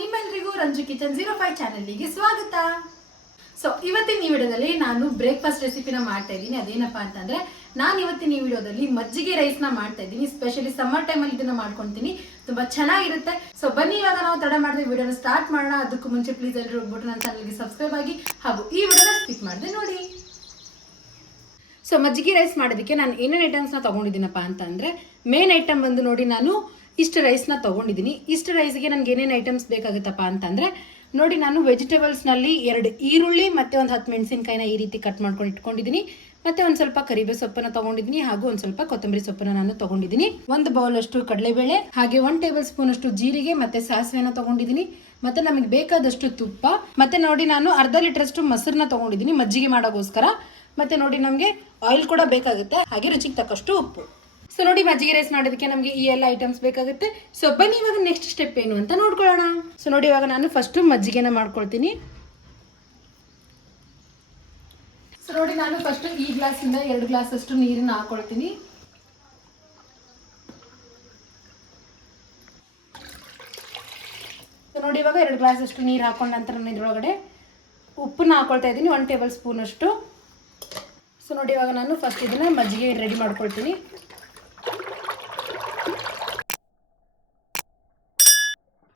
ನಿಮ್ಮೆಲ್ಲರಿಗೂ ರಂಜು ಕಿಚನ್ 05 ಚಾನೆಲ್ಗೆ ಸ್ವಾಗತ. ಸೊ ಇವತ್ತಿನ ಈ ವಿಡಿಯೋದಲ್ಲಿ ನಾನು ಬ್ರೇಕ್ಫಾಸ್ಟ್ ರೆಸಿಪಿನ ಮಾಡ್ತಾ ಇದ್ದೀನಿ. ಅದೇನಪ್ಪ ಅಂತಂದ್ರೆ ನಾನು ಇವತ್ತಿನ ಈ ವಿಡಿಯೋದಲ್ಲಿ ಮಜ್ಜಿಗೆ ರೈಸ್ನ ಮಾಡ್ತಾ ಇದ್ದೀನಿ. ಸ್ಪೆಷಲಿ ಸಮ್ಮರ್ ಟೈಮಲ್ಲಿ ಇದನ್ನ ಮಾಡ್ಕೊತೀನಿ, ತುಂಬಾ ಚೆನ್ನಾಗಿರುತ್ತೆ. ಸೊ ಬನ್ನಿ ಇವಾಗ ನಾವು ತಡ ಮಾಡದೆ ವಿಡಿಯೋನ ಸ್ಟಾರ್ಟ್ ಮಾಡೋಣ. ಅದಕ್ಕೂ ಮುಂಚೆ ಪ್ಲೀಸ್ ಎಲ್ಲರೂ ಹೋಗ್ಬಿಟ್ಟು ನನ್ನ ಚಾನಲ್ಗೆ ಸಬ್ಸ್ಕ್ರೈಬ್ ಆಗಿ ಹಾಗೂ ಈ ವಿಡಿಯೋನ ಸ್ಕಿಪ್ ಮಾಡದೆ ನೋಡಿ. ಸೊ ಮಜ್ಜಿಗೆ ರೈಸ್ ಮಾಡೋದಕ್ಕೆ ನಾನು ಏನೇನು ಐಟಮ್ಸ್ನ ತೊಗೊಂಡಿದ್ದೀನಪ್ಪ ಅಂತಂದರೆ ಮೇನ್ ಐಟಮ್ ಬಂದು ನೋಡಿ, ನಾನು ಇಷ್ಟು ರೈಸ್ನ ತೊಗೊಂಡಿದ್ದೀನಿ. ಇಷ್ಟು ರೈಸ್ಗೆ ನನಗೆ ಏನೇನು ಐಟಮ್ಸ್ ಬೇಕಾಗುತ್ತಪ್ಪ ಅಂತಂದರೆ ನೋಡಿ, ನಾನು ವೆಜಿಟೇಬಲ್ಸ್ನಲ್ಲಿ 2 ಈರುಳ್ಳಿ ಮತ್ತು ಒಂದು 10 ಮೆಣಸಿನ್ಕಾಯಿನ ಈ ರೀತಿ ಕಟ್ ಮಾಡ್ಕೊಂಡು ಇಟ್ಕೊಂಡಿದ್ದೀನಿ. ಮತ್ತು ಒಂದು ಸ್ವಲ್ಪ ಕರಿಬೇವು ಸೊಪ್ಪನ್ನು ತೊಗೊಂಡಿದ್ದೀನಿ, ಹಾಗೂ ಒಂದು ಸ್ವಲ್ಪ ಕೊತ್ತಂಬರಿ ಸೊಪ್ಪನ್ನು ನಾನು ತೊಗೊಂಡಿದ್ದೀನಿ. 1 ಬೌಲ್ ಅಷ್ಟು ಕಡಲೆಬೇಳೆ, ಹಾಗೆ 1 ಟೇಬಲ್ ಸ್ಪೂನ್ ಅಷ್ಟು ಜೀರಿಗೆ ಮತ್ತು ಸಾಸಿವೆನ ತೊಗೊಂಡಿದ್ದೀನಿ. ಮತ್ತು ನಮಗೆ ಬೇಕಾದಷ್ಟು ತುಪ್ಪ, ಮತ್ತು ನೋಡಿ ನಾನು ಅರ್ಧ ಲೀಟರ್ ಅಷ್ಟು ಮೊಸರನ್ನ ತೊಗೊಂಡಿದ್ದೀನಿ ಮಜ್ಜಿಗೆ ಮಾಡೋಕ್ಕೋಸ್ಕರ. ಮತ್ತು ನೋಡಿ ನಮಗೆ ಆಯಿಲ್ ಕೂಡ ಬೇಕಾಗುತ್ತೆ, ಹಾಗೆ ರುಚಿಗೆ ತಕ್ಕಷ್ಟು ಉಪ್ಪು. ಸೊ ನೋಡಿ, ಮಜ್ಜಿಗೆ ರೈಸ್ ಮಾಡೋದಕ್ಕೆ ನಮಗೆ ಈ ಎಲ್ಲ ಐಟಮ್ಸ್ ಬೇಕಾಗುತ್ತೆ. ಸೊ ಬನ್ನಿ ಇವಾಗ ನೆಕ್ಸ್ಟ್ ಸ್ಟೆಪ್ ಏನು ಅಂತ ನೋಡ್ಕೊಳ್ಳೋಣ. ಸೊ ನೋಡಿ, ಇವಾಗ ನಾನು ಫಸ್ಟು ಮಜ್ಜಿಗೆನ ಮಾಡ್ಕೊಳ್ತೀನಿ. ಸೊ ನೋಡಿ, ನಾನು ಫಸ್ಟ್ ಈ ಗ್ಲಾಸಿಂದ 2 ಗ್ಲಾಸ್ ಅಷ್ಟು ನೀರನ್ನ ಹಾಕೊಳ್ತೀನಿ. ಸೊ ನೋಡಿ, ಇವಾಗ 2 ಗ್ಲಾಸ್ ಅಷ್ಟು ನೀರು ಹಾಕೊಂಡ ನಂತರ ನಾನು ಇದ್ರೊಳಗಡೆ ಉಪ್ಪನ್ನ ಹಾಕೊಳ್ತಾ ಇದ್ದೀನಿ, 1 ಟೇಬಲ್ ಸ್ಪೂನ್ ಅಷ್ಟು. ಸೊ ನೋಡಿ, ಇವಾಗ ನಾನು ಫಸ್ಟ್ ಇದನ್ನ ಮಜ್ಜಿಗೆ ರೆಡಿ ಮಾಡ್ಕೊಳ್ತೀನಿ.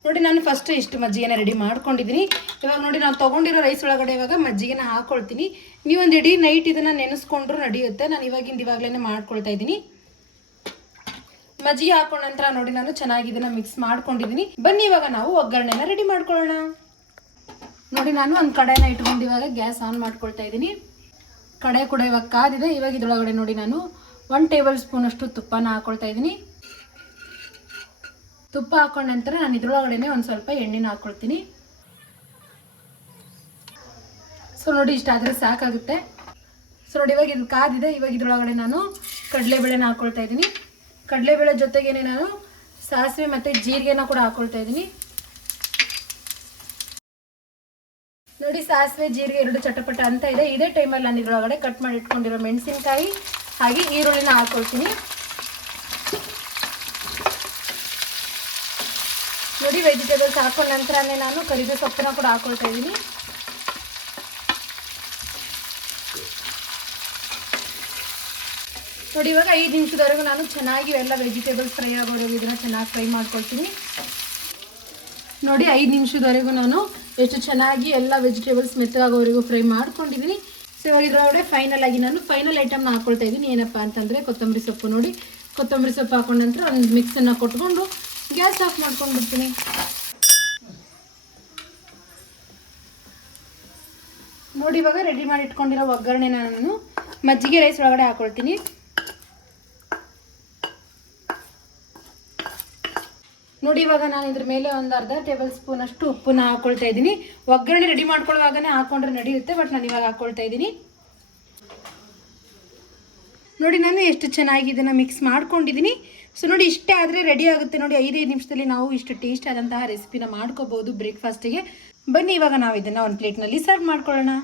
ನೋಡಿ, ನಾನು ಫಸ್ಟ್ ಇಷ್ಟು ಮಜ್ಜಿಗೆನ ರೆಡಿ ಮಾಡ್ಕೊಂಡಿದ್ದೀನಿ. ಇವಾಗ ನೋಡಿ, ನಾನು ತೊಗೊಂಡಿರೋ ರೈಸ್ ಒಳಗಡೆ ಇವಾಗ ಮಜ್ಜಿಗೆನ ಹಾಕ್ಕೊಳ್ತೀನಿ. ನೀವೊಂದು ಇಡೀ ನೈಟ್ ಇದನ್ನು ನೆನೆಸ್ಕೊಂಡ್ರು ನಡೆಯುತ್ತೆ. ನಾನು ಇವಾಗಲೇ ಮಾಡ್ಕೊಳ್ತಾ ಇದ್ದೀನಿ. ಮಜ್ಜಿಗೆ ಹಾಕೊಂಡ ನಂತರ ನೋಡಿ, ನಾನು ಚೆನ್ನಾಗಿ ಇದನ್ನು ಮಿಕ್ಸ್ ಮಾಡ್ಕೊಂಡಿದ್ದೀನಿ. ಬನ್ನಿ ಇವಾಗ ನಾವು ಒಗ್ಗರಣೆನ ರೆಡಿ ಮಾಡ್ಕೊಳ್ಳೋಣ. ನೋಡಿ, ನಾನು ಒಂದು ಕಡಾಯಿನ ಇಟ್ಕೊಂಡು ಇವಾಗ ಗ್ಯಾಸ್ ಆನ್ ಮಾಡ್ಕೊಳ್ತಾ ಇದ್ದೀನಿ. ಕಡಾಯಿ ಕೂಡ ಇವಾಗ ಕಾದಿದೆ. ಇವಾಗ ಇದರೊಳಗಡೆ ನೋಡಿ, ನಾನು 1 ಟೇಬಲ್ ಸ್ಪೂನ್ ಅಷ್ಟು ತುಪ್ಪನ ಹಾಕೊಳ್ತಾ ಇದ್ದೀನಿ. ತುಪ್ಪ ಹಾಕೊಂಡ ನಂತರ ನಾನು ಇದ್ರೊಳಗಡೆ ಒಂದು ಸ್ವಲ್ಪ ಎಣ್ಣೆನ ಹಾಕ್ಕೊಳ್ತೀನಿ. ಸೊ ನೋಡಿ, ಇಷ್ಟಾದರೆ ಸಾಕಾಗುತ್ತೆ. ಸೊ ನೋಡಿ, ಇವಾಗ ಇದು ಕಾದಿದೆ. ಇವಾಗ ಇದ್ರೊಳಗಡೆ ನಾನು ಕಡಲೆಬೇಳೆನ ಹಾಕ್ಕೊಳ್ತಾ ಇದ್ದೀನಿ. ಕಡಲೆಬೇಳೆ ಜೊತೆಗೇನೆ ನಾನು ಸಾಸಿವೆ ಮತ್ತು ಜೀರಿಗೆನ ಕೂಡ ಹಾಕ್ಕೊಳ್ತಾ ಇದ್ದೀನಿ. ನೋಡಿ, ಸಾಸಿವೆ ಜೀರಿಗೆ 2 ಚಟಪಟ ಅಂತ ಇದೆ. ಇದೇ ಟೈಮಲ್ಲಿ ನಾನು ಇದ್ರೊಳಗಡೆ ಕಟ್ ಮಾಡಿ ಇಟ್ಕೊಂಡಿರೋ ಮೆಣಸಿನ್ಕಾಯಿ ಹಾಗೆ ಈರುಳ್ಳಿನ ಹಾಕ್ಕೊಳ್ತೀನಿ. ನೋಡಿ, ವೆಜಿಟೇಬಲ್ಸ್ ಹಾಕೊಂಡ ನಂತರನೇ ನಾನು ಕರಿಬೇವು ಸೊಪ್ಪನ್ನ ಕೂಡ ಹಾಕೊಳ್ತಾ ಇದ್ದೀನಿ. ನೋಡಿ, ಇವಾಗ 5 ನಿಮಿಷದವರೆಗೂ ನಾನು ಚೆನ್ನಾಗಿ ಎಲ್ಲ ವೆಜಿಟೇಬಲ್ಸ್ ಫ್ರೈ ಆಗೋವರೆಗೂ ಇದನ್ನು ಚೆನ್ನಾಗಿ ಫ್ರೈ ಮಾಡ್ಕೊಳ್ತೀನಿ. ನೋಡಿ, 5 ನಿಮಿಷದವರೆಗೂ ನಾನು ಎಷ್ಟು ಚೆನ್ನಾಗಿ ಎಲ್ಲ ವೆಜಿಟೇಬಲ್ಸ್ ಮೆತ್ತಗಾಗೋವರೆಗೂ ಫ್ರೈ ಮಾಡ್ಕೊಂಡಿದ್ದೀನಿ. ಸೊ ಇವಾಗ ಇದರೊಳಗಡೆ ಫೈನಲ್ ಐಟಮ್ನ ಹಾಕ್ಕೊಳ್ತಾ ಇದ್ದೀನಿ. ಏನಪ್ಪ ಅಂತಂದರೆ ಕೊತ್ತಂಬರಿ ಸೊಪ್ಪು. ನೋಡಿ, ಕೊತ್ತಂಬರಿ ಸೊಪ್ಪು ಹಾಕೊಂಡ ನಂತರ ಒಂದು ಮಿಕ್ಸನ್ನು ಕೊಟ್ಕೊಂಡು ಗ್ಯಾಸ್ ಆಫ್ ಮಾಡ್ಕೊಂಡ್ಬಿಡ್ತೀನಿ. ನೋಡಿ, ಇವಾಗ ರೆಡಿ ಮಾಡಿ ಇಟ್ಕೊಂಡಿರೋ ಒಗ್ಗರಣೆನ ನಾನು ಮಜ್ಜಿಗೆ ರೈಸ್ ಒಳಗಡೆ ಹಾಕ್ಕೊಳ್ತೀನಿ. ನೋಡಿ, ಇವಾಗ ನಾನು ಇದ್ರ ಮೇಲೆ ಒಂದು ಅರ್ಧ ಟೇಬಲ್ ಸ್ಪೂನ್ ಅಷ್ಟು ಉಪ್ಪನ್ನ ಹಾಕ್ಕೊಳ್ತಾ ಇದ್ದೀನಿ. ಒಗ್ಗರಣೆ ರೆಡಿ ಮಾಡ್ಕೊಳ್ಳುವಾಗನೇ ಹಾಕೊಂಡ್ರೆ ನಡೆಯುತ್ತೆ, ಬಟ್ ನಾನು ಇವಾಗ ಹಾಕ್ಕೊಳ್ತಾ ಇದ್ದೀನಿ. ನೋಡಿ, ನಾನು ಎಷ್ಟು ಚೆನ್ನಾಗಿ ಇದನ್ನು ಮಿಕ್ಸ್ ಮಾಡ್ಕೊಂಡಿದ್ದೀನಿ. ಸೊ ನೋಡಿ, ಇಷ್ಟೇ ಆದರೆ ರೆಡಿ ಆಗುತ್ತೆ. ನೋಡಿ, 5 ನಿಮಿಷದಲ್ಲಿ ನಾವು ಇಷ್ಟು ಟೇಸ್ಟ್ ಆದಂತಹ ರೆಸಿಪಿನ ಮಾಡ್ಕೋಬಹುದು ಬ್ರೇಕ್ಫಾಸ್ಟಿಗೆ. ಬನ್ನಿ ಇವಾಗ ನಾವು ಇದನ್ನು ಒಂದು ಪ್ಲೇಟ್ನಲ್ಲಿ ಸರ್ವ್ ಮಾಡ್ಕೊಳ್ಳೋಣ.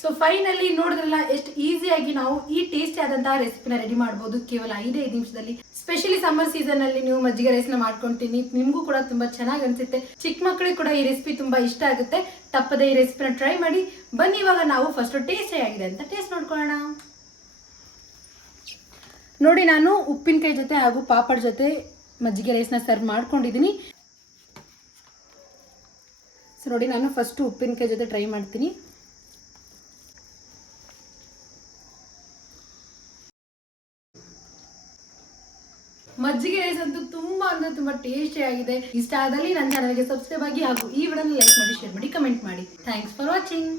ಸೊ ಫೈನಲಿ ನೋಡಿದ್ರಲ್ಲ, ಎಷ್ಟು ಈಸಿಯಾಗಿ ನಾವು ಈ ಟೇಸ್ಟಿ ಆದಂತಹ ರೆಸಿಪಿನ ರೆಡಿ ಮಾಡ್ಬೋದು ಕೇವಲ 5 ನಿಮಿಷದಲ್ಲಿ. ಸ್ಪೆಷಲಿ ಸಮ್ಮರ್ ಸೀಸನ್ ಅಲ್ಲಿ ನೀವು ಮಜ್ಜಿಗೆ ರೈಸ್ನ ಮಾಡ್ಕೊಂತೀನಿ, ನಿಮಗೂ ಕೂಡ ತುಂಬಾ ಚೆನ್ನಾಗಿ ಅನ್ಸುತ್ತೆ. ಚಿಕ್ಕ ಮಕ್ಕಳಿಗೆ ಕೂಡ ಈ ರೆಸಿಪಿ ತುಂಬಾ ಇಷ್ಟ ಆಗುತ್ತೆ. ತಪ್ಪದೆ ಈ ರೆಸಿಪಿನ ಟ್ರೈ ಮಾಡಿ. ಬನ್ನಿ ಇವಾಗ ನಾವು ಫಸ್ಟ್ ಟೇಸ್ಟ್ ಆಗಿದೆ ಅಂತ ಟೇಸ್ಟ್ ನೋಡ್ಕೊಳ್ಳೋಣ. ನೋಡಿ, ನಾನು ಉಪ್ಪಿನಕಾಯಿ ಜೊತೆ ಹಾಗೂ ಪಾಪಡ್ ಜೊತೆ ಮಜ್ಜಿಗೆ ರೈಸ್ನ ಸರ್ವ್ ಮಾಡ್ಕೊಂಡಿದ್ದೀನಿ. ಸೊ ನೋಡಿ, ನಾನು ಫಸ್ಟ್ ಉಪ್ಪಿನಕಾಯಿ ಜೊತೆ ಟ್ರೈ ಮಾಡ್ತೀನಿ. ಮಜ್ಜಿಗೆ ರೈಸ್ ಅಂತೂ ತುಂಬಾ ಟೇಸ್ಟಿ ಆಗಿದೆ. ಇಷ್ಟ ಆದಲ್ಲಿ ನನ್ನ ಚಾನಲ್ಗೆ ಸಬ್ಸ್ಕ್ರೈಬ್ ಆಗಿ ಹಾಗೂ ಈ ವಿಡಿಯೋನ ಲೈಕ್ ಮಾಡಿ, ಶೇರ್ ಮಾಡಿ, ಕಮೆಂಟ್ ಮಾಡಿ. Thanks for watching.